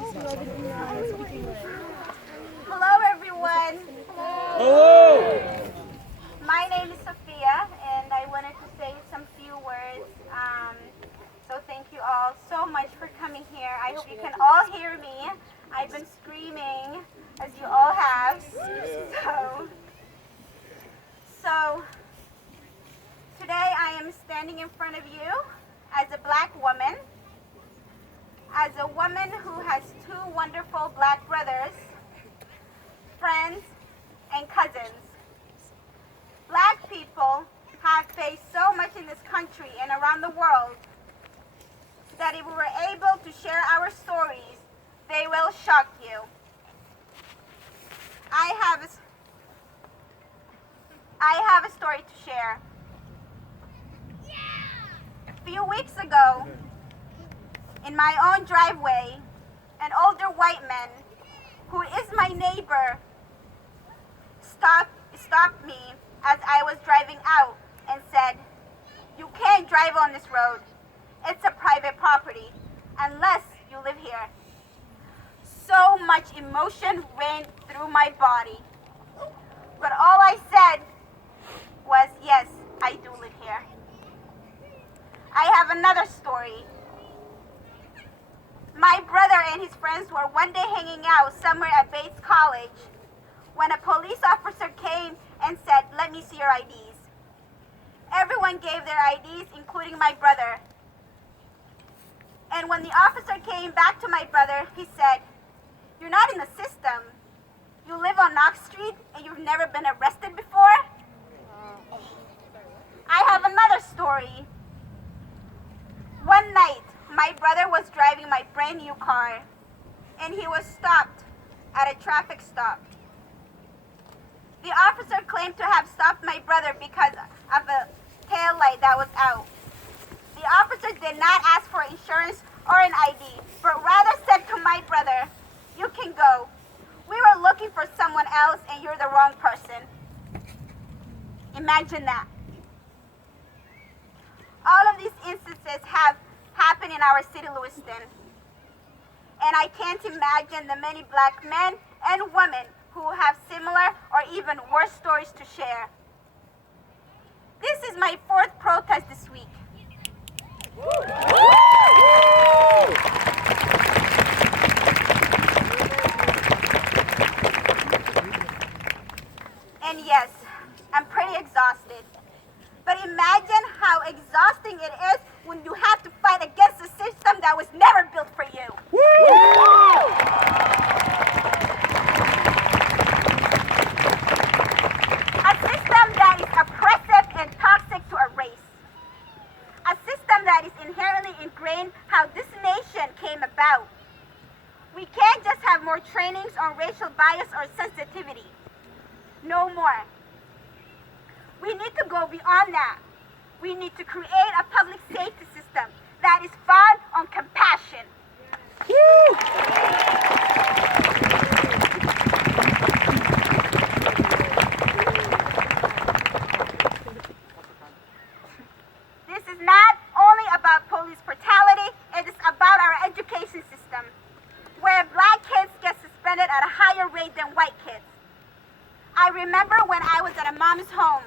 Hello, everyone. Hello! My name is Safiya, and I wanted to say some few words. So thank you all so much for coming here. I hope you can all hear me. I've been screaming, as you all have. So today I am standing in front of you as a black woman, as a woman who has two wonderful black brothers, friends, and cousins. Black people have faced so much in this country and around the world that if we were able to share our stories, they will shock you. I have a story to share. A few weeks ago, in my own driveway, an older white man, who is my neighbor, stopped me as I was driving out and said, "You can't drive on this road. It's a private property unless you live here." So much emotion ran through my body. But all I said was, "Yes, I do live here." I have another story. My brother and his friends were one day hanging out somewhere at Bates College when a police officer came and said, "Let me see your IDs." Everyone gave their IDs, including my brother. And when the officer came back to my brother, he said, "You're not in the system. You live on Knox Street and you've never been arrested before?" I have another story. One night, my brother was driving my brand new car and he was stopped at a traffic stop. The officer claimed to have stopped my brother because of a tail light that was out. The officer did not ask for insurance or an ID, but rather said to my brother, "You can go. We were looking for someone else and you're the wrong person." Imagine that. All of these instances have happened in our city, Lewiston. And I can't imagine the many black men and women who have similar or even worse stories to share. This is my fourth protest this week. And yes, I'm pretty exhausted. But imagine how exhausting it is when you have to fight against a system that was never built for you. A system that is oppressive and toxic to a race. A system that is inherently ingrained how this nation came about. We can't just have more trainings on racial bias or sensitivity. No more. We need to go beyond that. We need to create a public safety system that is founded on compassion. This is not only about police brutality, it is about our education system, where black kids get suspended at a higher rate than white kids. I remember when I was at a mom's home,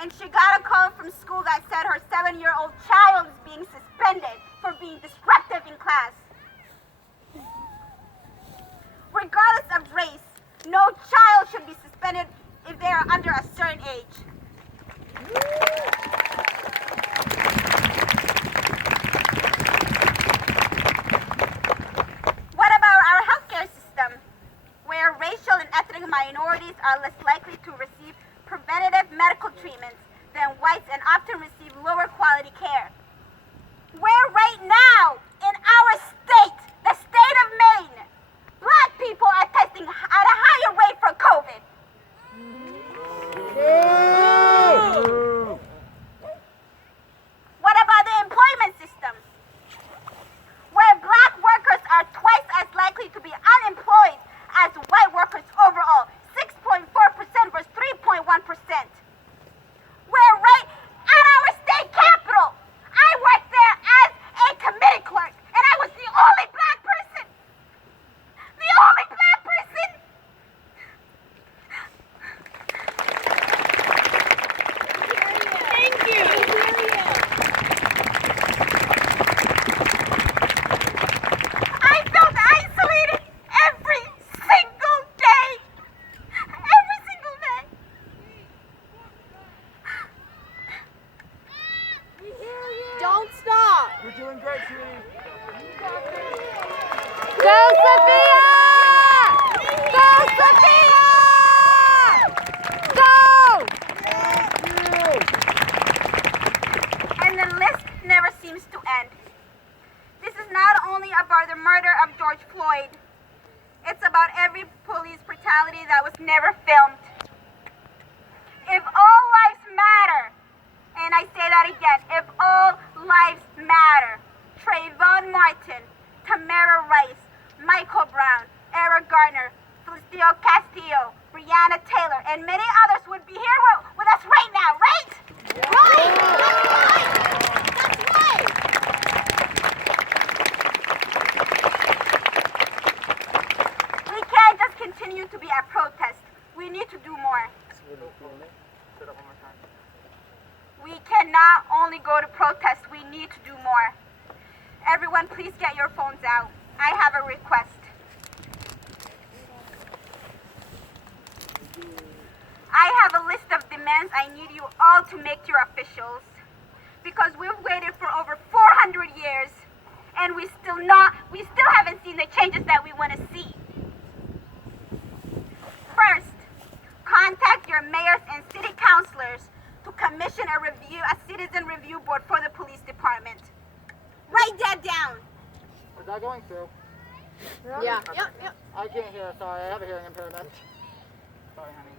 and she got a call from school that said her 7-year-old child is being suspended for being disruptive in class. Regardless of race, no child should be suspended if they are under a certain age. What about our healthcare system, where racial and ethnic minorities are less likely to receive preventative medical treatments than whites and often receive lower quality care? Where right now, in our state, the state of Maine, black people are testing at a higher rate for COVID. What about the employment system, where black workers are twice as likely to be unemployed as white workers overall, 6.4% versus 3.1%. Where right at our state capitol, I work there as a committee clerk. Go, Safiya! Go, Safiya! Go! And the list never seems to end. This is not only about the murder of George Floyd, it's about every police brutality that was never filmed. If all lives matter, and I say that again, if all lives matter, Trayvon Martin, Tamara Rice, Michael Brown, Eric Garner, Felicito Castillo, Breonna Taylor, and many others would be here with us right now, right? Right! That's right! That's right! We can't just continue to be at protest. We need to do more. We cannot only go to protest, we need to do more. Everyone, please get your phones out. I have a request. I have a list of demands I need you all to make to your officials. Because we've waited for over 400 years and we still haven't seen the changes that we want to see. First, contact your mayors and city councilors to commission a citizen review board for the police department. Write that down. Is that going through? Yeah. Yep. I can't hear, sorry, I have a hearing impairment. Sorry, honey.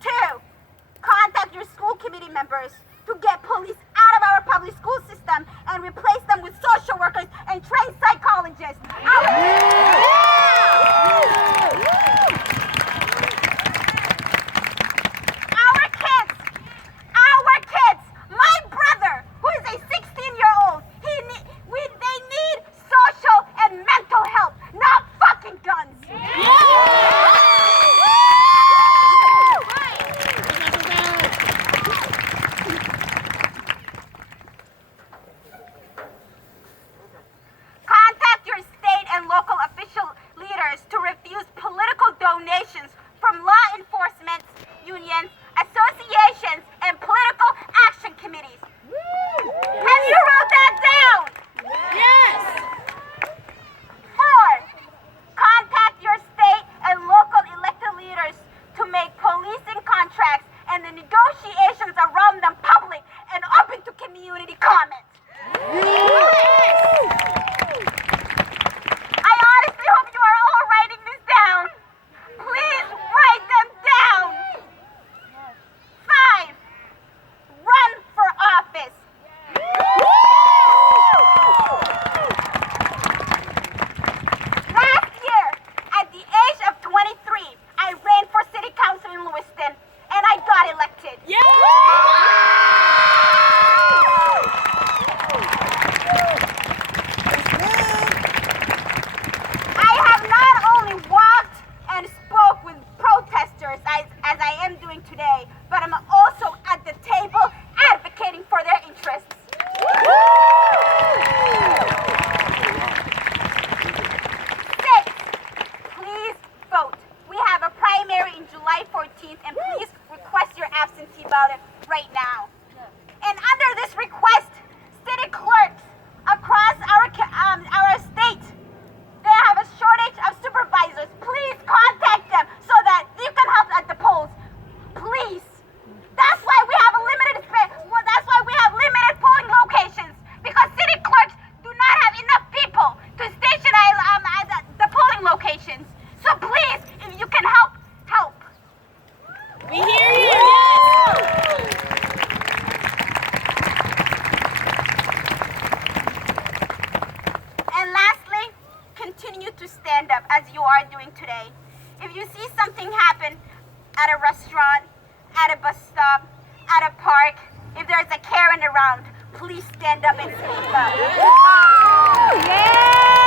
2, contact your school committee members to get police out of our public school system and replace them with social workers and trained psychologists. Our kids, my brother, who is a 16-year-old, they need social and mental help, not fucking guns. Contact your state and local official leaders to refuse political donations from law enforcement unions, associations, and political action committees. Have you wrote that down? Yes! 4, contact your state and local elected leaders to make policing contracts and the negotiations around them public and open to community comment. I honestly hope you are all writing this down. Please write them down. 5, run for office. Last year, at the age of 23, I ran for city council in Lewiston, and I got elected. I have not only walked and spoke with protesters as I am doing today, but I'm also at the table advocating for their interests. 6, please vote. We have a primary in July 14th, and please request your absentee ballot right now. And under this request, city clerks across our state, they have a shortage of supervisors. Please contact them so that you can help at the polls. Please. That's why we have limited polling locations, because city clerks do not have enough people to station at the polling locations. So please, if you can help. We hear you! And lastly, continue to stand up as you are doing today. If you see something happen at a restaurant, at a bus stop, at a park, if there's a Karen around, please stand up and speak up. Yeah!